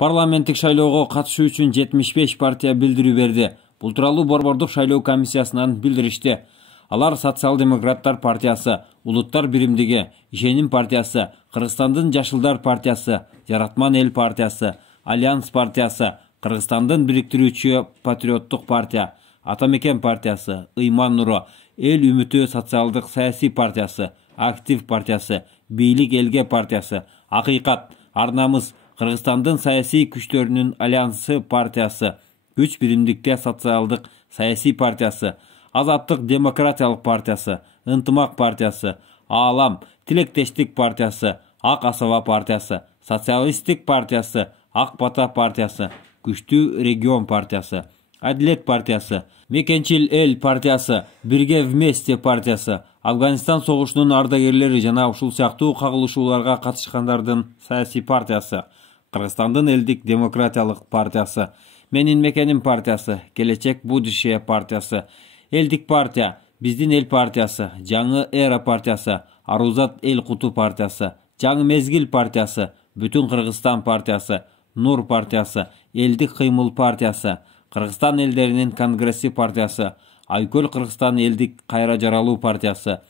Парламенттик шайлоого катышуу үчүн 75 партия билдирүү берди. Бул тууралуу Борбордук шайлоо комиссиясынан билдиришти. Алар Социал-демократтар партиясы, Улуттар биримдиги, Ишеним партиясы, Кыргызстандын Жашылдар партиясы, Жаратман эл партиясы, Альянс партиясы, Кыргызстандын бириктирүүчү Патриоттук партия, Атамекен партиясы, Ыйман Нуру, Эл үмүтү социалдык саясий партиясы, Актив партиясы, Бийлик элге партиясы, Акыйкат, Арнамыз, Кыргызстандын саясий күчтөрүнүн альянсы партиясы, Күч биримдикте социалдык саясий партиясы, Азаттык демократиялык партиясы, Ынтымак партиясы, Аалам, Тилектештик партиясы, Ак Асаба партиясы, Социалисттик партиясы, Ак Бата партиясы, Күчтүү регион партиясы, Адилет партиясы, Мекенчил эл партиясы, Бирге вместе партиясы, Афганистан согушунун ардагерлери жана ушул сыяктуу кагылышууларга катышкандардын саясий партиясы, Кыргызстандын элдик демократиялык партиясы, Менин мекеним партиясы, Келечек будущее партиясы, Элдик партия, Биздин эл партиясы, Жаңы эра партиясы, Арузат эл куту партиясы, Жаңы мезгил партиясы, Бүтүн Кыргызстан партиясы, Нур партиясы, Элдик кыймыл партиясы, Кыргызстан элдеринин конгресси партиясы, Айкөл Кыргызстан элдик кайра жаралуу партиясы,